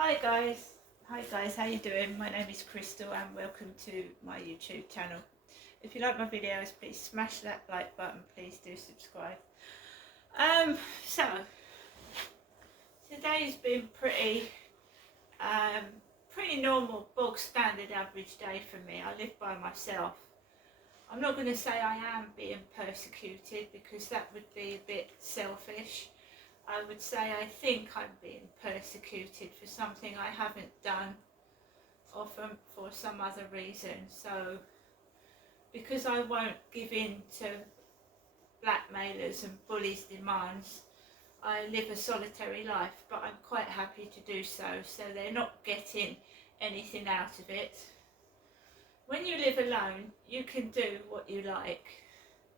Hi guys, how you doing? My name is Crystal and welcome to my YouTube channel. If you like my videos, please smash that like button, please do subscribe. So today's been pretty normal, bog standard average day for me. I live by myself. I'm not going to say I am being persecuted because that would be a bit selfish. I would say I think I'm being persecuted for something I haven't done, or for some other reason. So because I won't give in to blackmailers and bullies' demands, I live a solitary life, but I'm quite happy to do so, so they're not getting anything out of it. When you live alone, you can do what you like,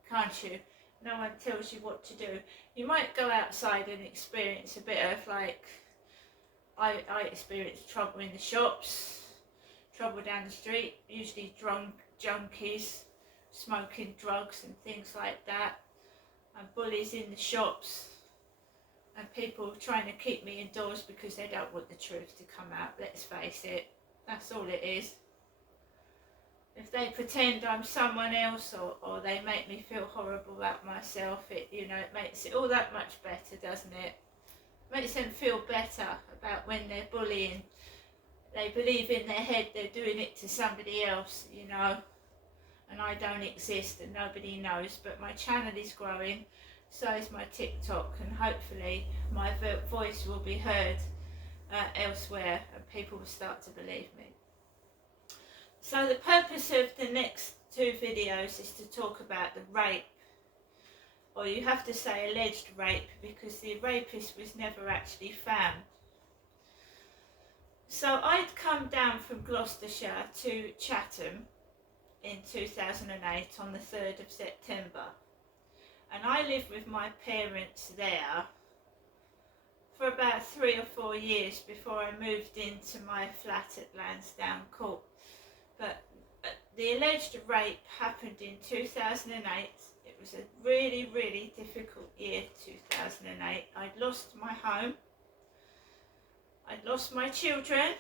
can't you? No one tells you what to do. You might go outside and experience a bit of, like, I experienced trouble in the shops, trouble down the street, usually drunk junkies, smoking drugs and things like that, and bullies in the shops, and people trying to keep me indoors because they don't want the truth to come out. Let's face it, that's all it is. If they pretend I'm someone else, or they make me feel horrible about myself, it makes it all that much better, doesn't it? It makes them feel better about when they're bullying. They believe in their head they're doing it to somebody else, and I don't exist and nobody knows. But my channel is growing, so is my TikTok, and hopefully my voice will be heard elsewhere and people will start to believe me. So the purpose of the next two videos is to talk about the rape, or you have to say alleged rape, because the rapist was never actually found. So I'd come down from Gloucestershire to Chatham in 2008 on the 3rd of September, and I lived with my parents there for about 3 or 4 years before I moved into my flat at Lansdowne Court. But the alleged rape happened in 2008. It was a really, really difficult year, 2008. I'd lost my home, I'd lost my children,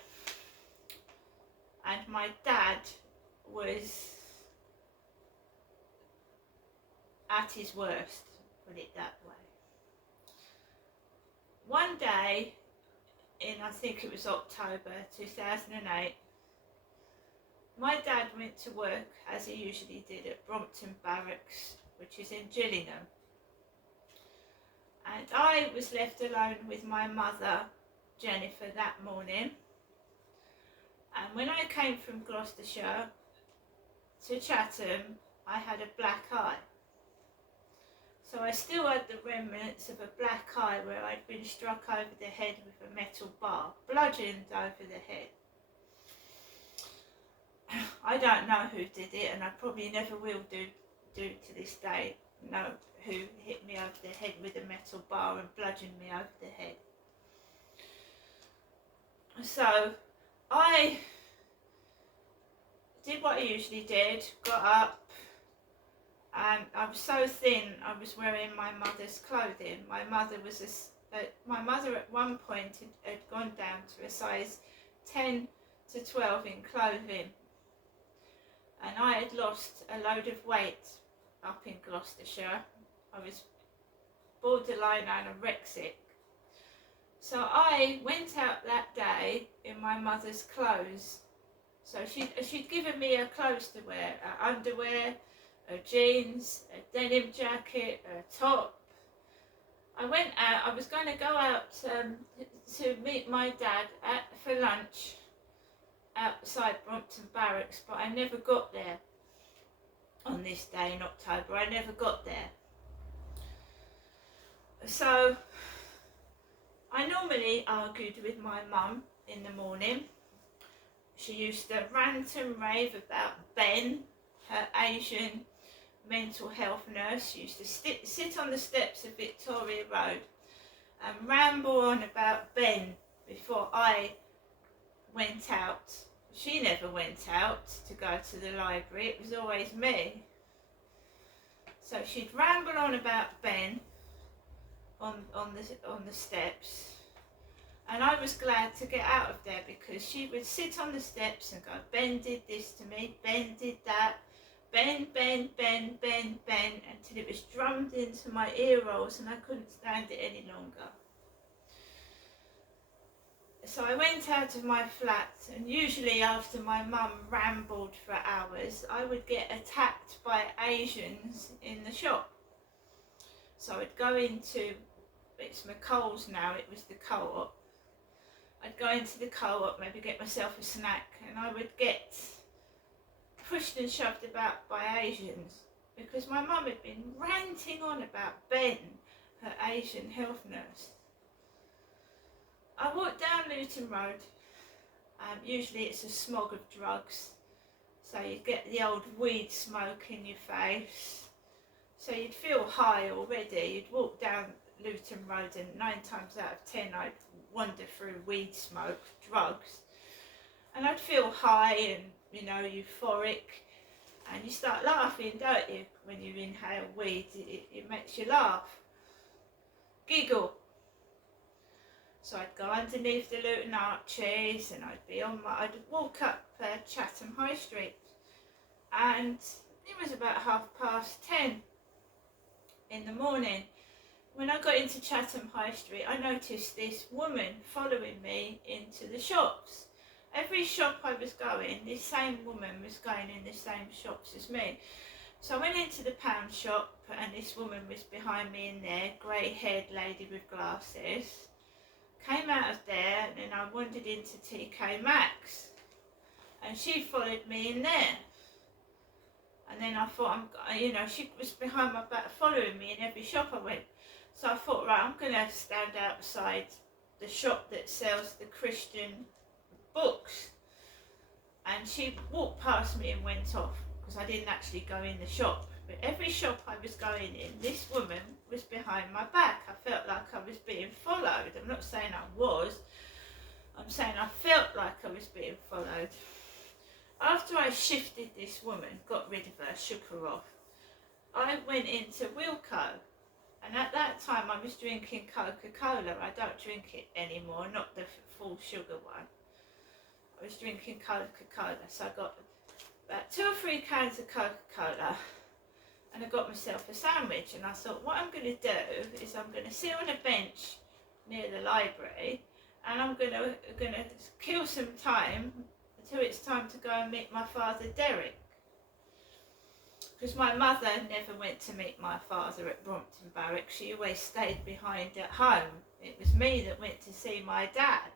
and my dad was at his worst, put it that way. One day in, I think it was October 2008, my dad went to work, as he usually did, at Brompton Barracks, which is in Gillingham. And I was left alone with my mother, Jennifer, that morning. And when I came from Gloucestershire to Chatham, I had a black eye. So I still had the remnants of a black eye where I'd been struck over the head with a metal bar, bludgeoned over the head. I don't know who did it, and I probably never will do to this day know who hit me over the head with a metal bar and bludgeoned me over the head. So I did what I usually did, got up, and I was so thin I was wearing my mother's clothing. My mother at one point had gone down to a size 10 to 12 in clothing. And I had lost a load of weight up in Gloucestershire. I was borderline anorexic. So I went out that day in my mother's clothes. So she'd given me her clothes to wear, her underwear, her jeans, a denim jacket, a top. I went out, I was going to go out to meet my dad for lunch outside Brompton Barracks, but I never got there on this day in October. I never got there. So I normally argued with my mum in the morning. She used to rant and rave about Ben, her Asian mental health nurse. She used to sit on the steps of Victoria Road and ramble on about Ben before I went out. She never went out to go to the library, it was always me. So she'd ramble on about Ben on the steps, And I was glad to get out of there because she would sit on the steps and go, Ben did this to me, Ben did that, Ben, Ben, Ben, Ben, Ben, until it was drummed into my ear rolls and I couldn't stand it any longer. So I went out of my flat, and usually after my mum rambled for hours, I would get attacked by Asians in the shop. So I'd go into, it's McColl's now, it was the Co-op. I'd go into the Co-op, maybe get myself a snack, and I would get pushed and shoved about by Asians because my mum had been ranting on about Ben, her Asian health nurse. I walked down Luton Road. Usually it's a smog of drugs, so you'd get the old weed smoke in your face, so you'd feel high already. You'd walk down Luton Road and 9 times out of 10 I'd wander through weed smoke, drugs, and I'd feel high and, you know, euphoric, and you start laughing, don't you, when you inhale weed. It makes you laugh, giggle. So I'd go underneath the Luton Arches and I'd walk up Chatham High Street, and it was about 10:30 in the morning. When I got into Chatham High Street, I noticed this woman following me into the shops. Every shop I was going, this same woman was going in the same shops as me. So I went into the pound shop and this woman was behind me in there, grey-haired lady with glasses. Came out of there and then I wandered into TK Maxx and she followed me in there. And then I thought, she was behind my back following me in every shop I went. So I thought, right, I'm going to stand outside the shop that sells the Christian books. And she walked past me and went off because I didn't actually go in the shop. But every shop I was going in, this woman was behind my back. I felt like I was being followed. I'm not saying I was. I'm saying I felt like I was being followed. After I shifted this woman, got rid of her, shook her off, I went into Wilko. And at that time I was drinking Coca-Cola. I don't drink it anymore, not the full sugar one. I was drinking Coca-Cola. So I got about 2 or 3 cans of Coca-Cola and I got myself a sandwich. And I thought, what I'm going to do is I'm going to sit on a bench near the library and I'm going to kill some time until it's time to go and meet my father Derek. Because my mother never went to meet my father at Brompton Barracks. She always stayed behind at home. It was me that went to see my dad.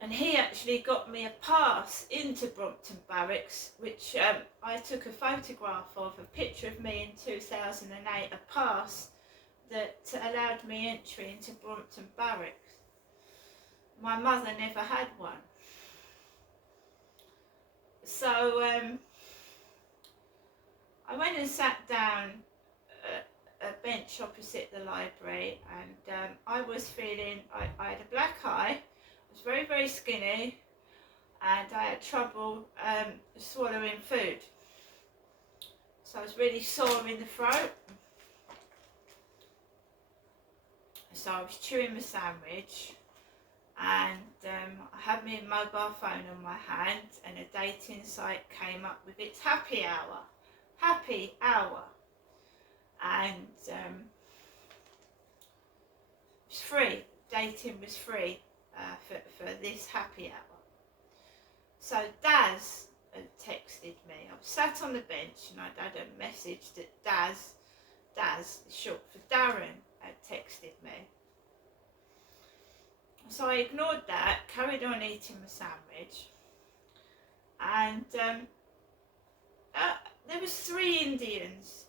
And he actually got me a pass into Brompton Barracks, which I took a photograph of, a picture of me in 2008, a pass that allowed me entry into Brompton Barracks. My mother never had one. So I went and sat down at a bench opposite the library, and I was feeling, I had a black eye, I was very, very skinny, and I had trouble swallowing food. So I was really sore in the throat. So I was chewing my sandwich, and I had my mobile phone on my hand, and a dating site came up with its happy hour. And it was free. Dating was free for this happy hour. So Daz had texted me. I was sat on the bench and I'd had a message that Daz, short for Darren, had texted me. So I ignored that, carried on eating my sandwich, and there was 3 Indians.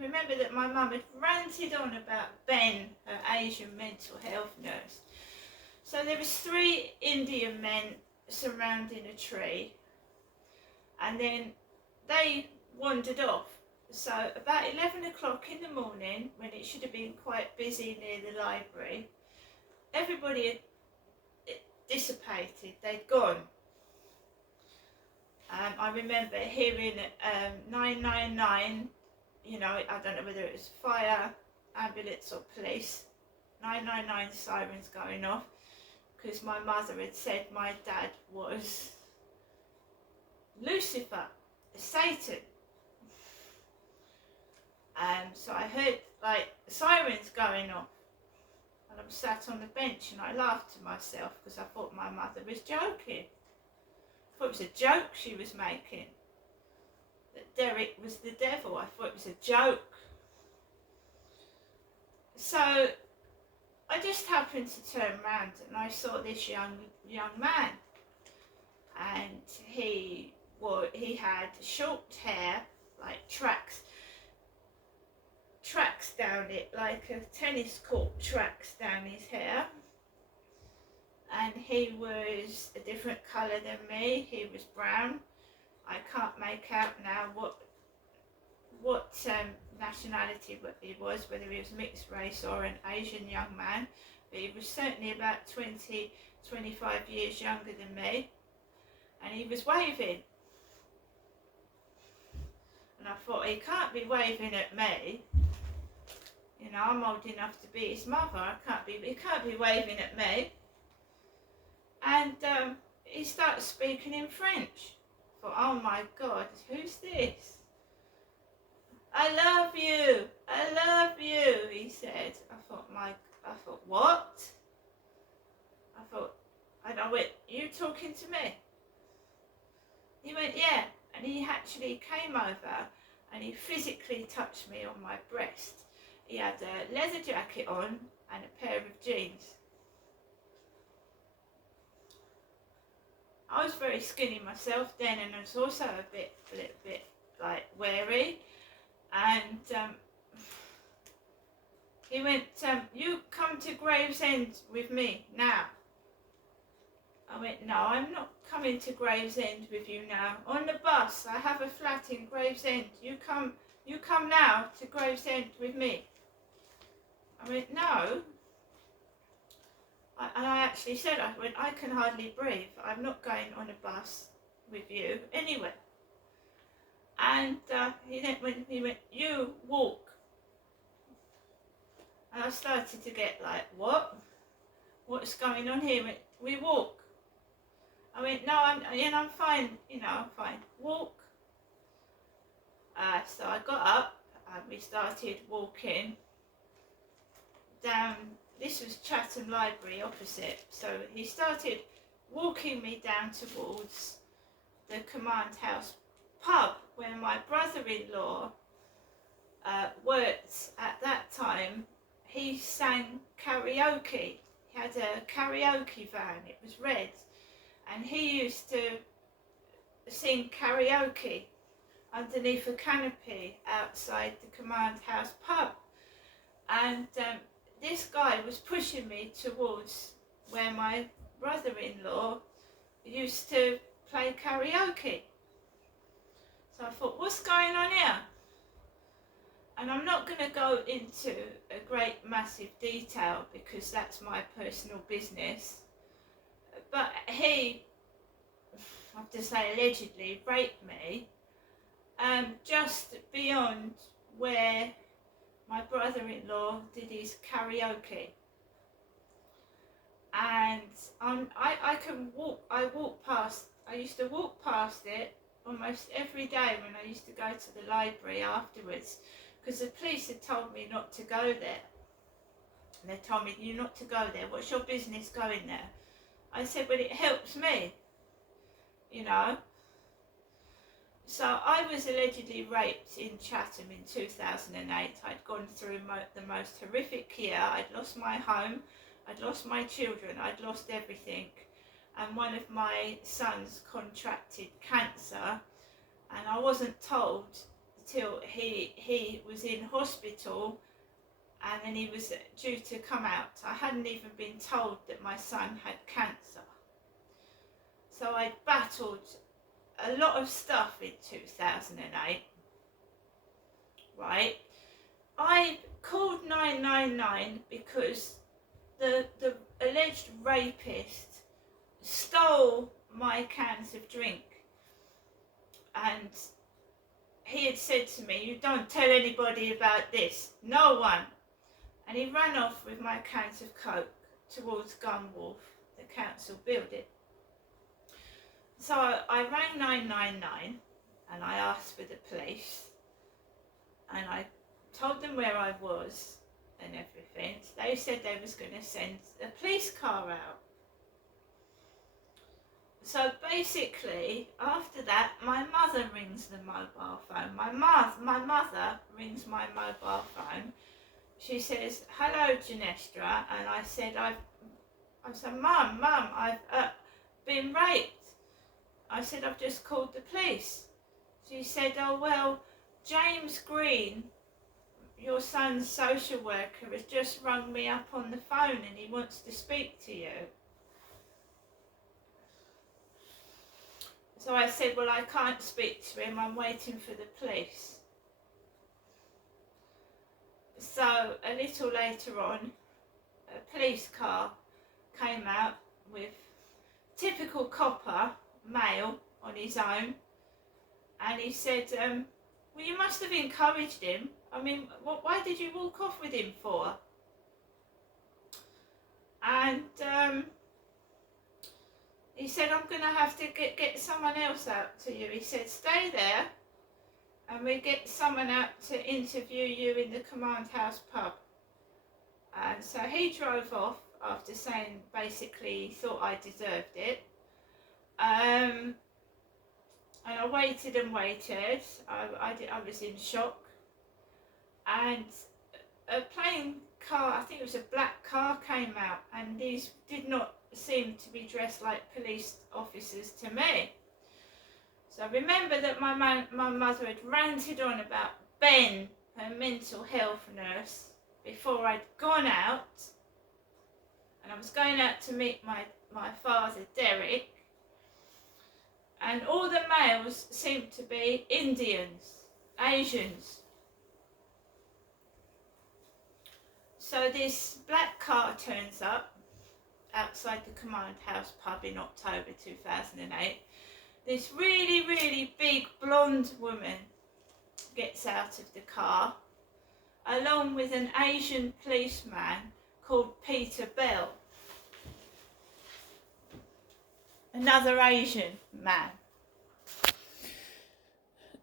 Remember that my mum had ranted on about Ben, her Asian mental health nurse. So there was 3 Indian men surrounding a tree, and then they wandered off. So about 11 o'clock in the morning, when it should have been quite busy near the library, everybody had dissipated, they'd gone. I remember hearing 999, I don't know whether it was fire, ambulance or police, 999 sirens going off because my mother had said my dad was Lucifer, Satan. So I heard like sirens going off, and I'm sat on the bench and I laughed to myself because I thought my mother was joking. I thought it was a joke she was making, that Derek was the devil. I thought it was a joke. So I just happened to turn around and I saw this young man, and he had short hair, like tracks down it, like a tennis court tracks down his hair, and he was a different colour than me. He was brown. I can't make out now what nationality he was, whether he was mixed race or an Asian young man, but he was certainly about 20-25 years younger than me, and he was waving, and I thought, he can't be waving at me. You know, I'm old enough to be his mother. He can't be waving at me. And he started speaking in French. I thought, oh my God, who's this? I love you, he said. I thought, what? And I went, you talking to me? He went, yeah. And he actually came over and he physically touched me on my breast. He had a leather jacket on and a pair of jeans. I was very skinny myself then, and I was also a little bit like wary. And he went, you come to Gravesend with me now. I went, no, I'm not coming to Gravesend with you now. On the bus, I have a flat in Gravesend. You come now to Gravesend with me. I went, no. And I actually said, I can hardly breathe. I'm not going on a bus with you anywhere. And he went, you walk. And I started to get like, what? What's going on here? He went, we walk. I went, no, I'm fine. I'm fine. Walk. So I got up and we started walking down. This was Chatham Library opposite. So he started walking me down towards the Command House pub where my brother-in-law worked at that time. He sang karaoke. He had a karaoke van. It was red. And he used to sing karaoke underneath a canopy outside the Command House pub. And this guy was pushing me towards where my brother-in-law used to play karaoke. So I thought, what's going on here? And I'm not going to go into a great massive detail because that's my personal business. But he, I have to say allegedly, raped me just beyond where my brother-in-law did his karaoke. And I used to walk past it almost every day when I used to go to the library afterwards, because the police had told me not to go there. And they told me, you're not to go there, what's your business going there? I said, well, it helps me, So I was allegedly raped in Chatham in 2008. I'd gone through the most horrific year. I'd lost my home, I'd lost my children, I'd lost everything. And one of my sons contracted cancer, and I wasn't told till he was in hospital, and then he was due to come out. I hadn't even been told that my son had cancer. So I battled a lot of stuff in 2008, right? I called 999 because the alleged rapist stole my cans of drink, and he had said to me, you don't tell anybody about this, no one. and he ran off with my cans of Coke towards Gunwharf, the council building. So I rang 999 and I asked for the police, and I told them where I was and everything. They said they was going to send a police car out. So basically, after that, my mother rings the mobile phone. My mother rings my mobile phone. She says, "Hello, Ginestra," and I said, I said, Mum, I've been raped." I said, "I've just called the police." She said, "Oh well, James Green, your son's social worker, has just rung me up on the phone and he wants to speak to you." So I said, "Well, I can't speak to him, I'm waiting for the police." So a little later on, a police car came out with typical copper, male, on his own, and he said, "Well, you must have encouraged him. I mean, why did you walk off with him for?" And he said, "I'm going to have to get someone else out to you." He said, "Stay there and we get someone out to interview you in the Command House pub." And so he drove off after saying basically he thought I deserved it. And I waited and waited. I was in shock. And a plain car, I think it was a black car, came out, and these did not seem to be dressed like police officers to me. So I remember that my mother had ranted on about Ben, her mental health nurse, before I'd gone out, and I was going out to meet my father, Derek, and all the males seemed to be Indians, Asians. So this black car turns up outside the Command House pub in October 2008. This really, really big blonde woman gets out of the car, along with an Asian policeman called Peter Bell. Another Asian man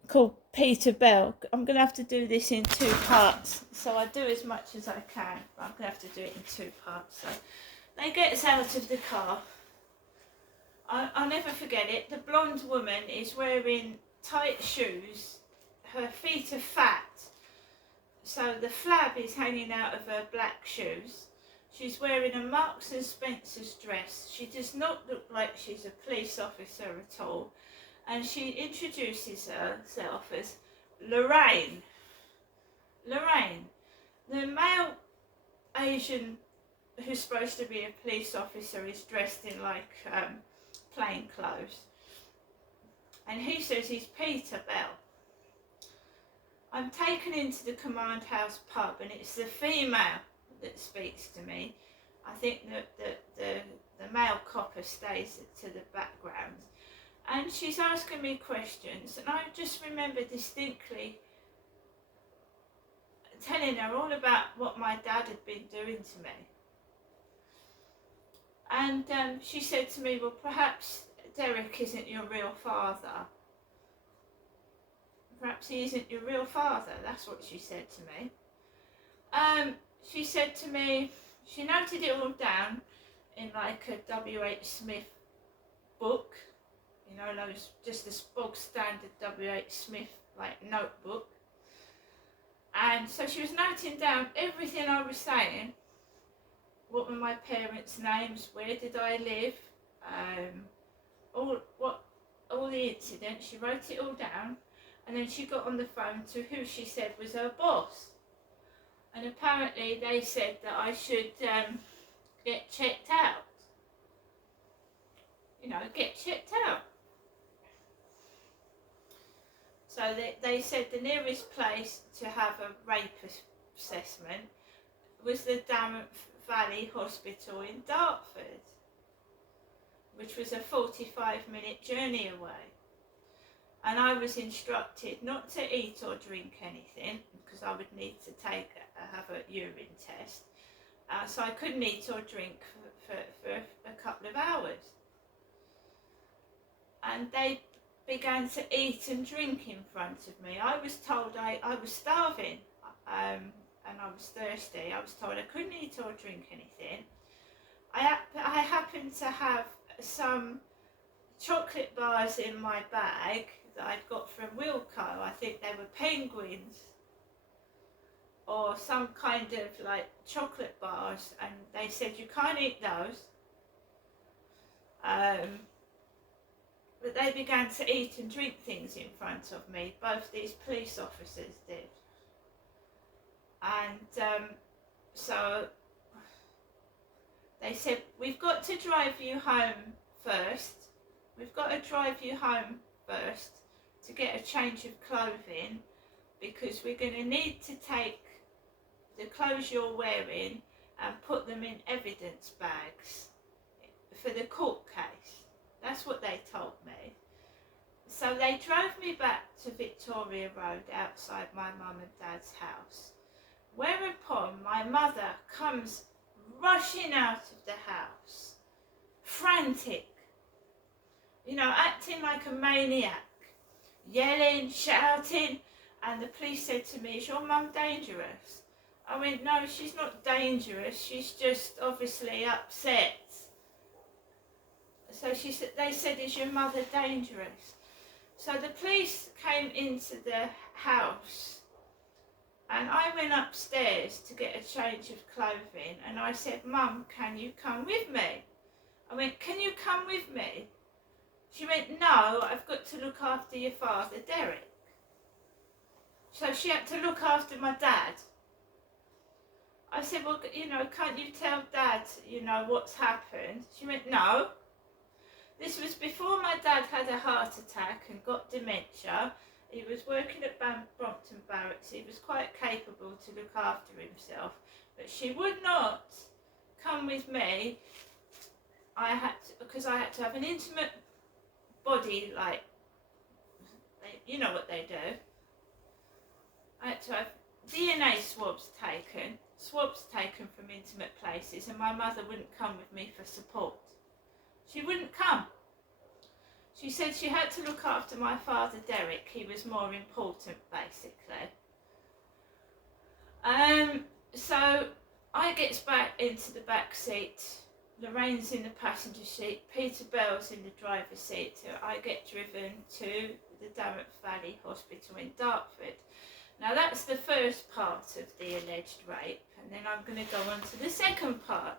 called Peter Bell. I'm going to have to do this in 2 parts, so I do as much as I can, but I'm going to have to do it in 2 parts. So they get us out of the car. I'll never forget it. The blonde woman is wearing tight shoes. Her feet are fat, so the flab is hanging out of her black shoes. She's wearing a Marks and Spencer's dress. She does not look like she's a police officer at all. And she introduces herself as Lorraine. Lorraine. The male Asian who's supposed to be a police officer is dressed in like plain clothes. And he says he's Peter Bell. I'm taken into the Command House pub, and it's the female that speaks to me. I think that the male copper stays to the background. And she's asking me questions, and I just remember distinctly telling her all about what my dad had been doing to me. And she said to me, "Well, perhaps Derek isn't your real father. Perhaps he isn't your real father." That's what she said to me. She said to me, she noted it all down in like a W.H. Smith book. You know, those, just this bog standard W.H. Smith like notebook. And so she was noting down everything I was saying. What were my parents' names? Where did I live? All the incidents. She wrote it all down, and then she got on the phone to who she said was her boss. And apparently they said that I should get checked out. You know, get checked out. So they said the nearest place to have a rape assessment was the Damont Valley Hospital in Dartford, which was a 45-minute journey away. and I was instructed not to eat or drink anything because I would need to have a urine test. So I couldn't eat or drink for a couple of hours. And they began to eat and drink in front of me. I was told I was starving, and I was thirsty. I was told I couldn't eat or drink anything. I happened to have some chocolate bars in my bag that I'd got from Wilko. I think they were Penguins or some kind of like chocolate bars, and they said you can't eat those. But they began to eat and drink things in front of me. Both these police officers did. And so they said, we've got to drive you home first. We've got to drive you home first to get a change of clothing, because we're going to need to take the clothes you're wearing and put them in evidence bags for the court case. That's what they told me. So they drove me back to Victoria Road outside my mum and dad's house, whereupon my mother comes rushing out of the house, frantic, you know, acting like a maniac, yelling, shouting, and the police said to me, is your mum dangerous? I went, no, she's not dangerous, she's just obviously upset. So they said, is your mother dangerous? So the police came into the house, and I went upstairs to get a change of clothing, and I said, Mum, can you come with me? I went, can you come with me? She went, no, I've got to look after your father, Derek. So she had to look after my dad. I said, well, you know, can't you tell Dad, you know, what's happened? She went, no. This was before my dad had a heart attack and got dementia. He was working at Brompton Barracks. He was quite capable to look after himself. But she would not come with me. Because I had to have an intimate body, like, you know what they do. I had to have DNA swabs taken from intimate places, and my mother wouldn't come with me for support. She wouldn't come. She said she had to look after my father, Derek. He was more important, basically. So I gets back into the back seat. Lorraine's in the passenger seat. Peter Bell's in the driver's seat. I get driven to the Dartmouth Valley Hospital in Dartford. Now that's the first part of the alleged rape, and then I'm going to go on to the second part.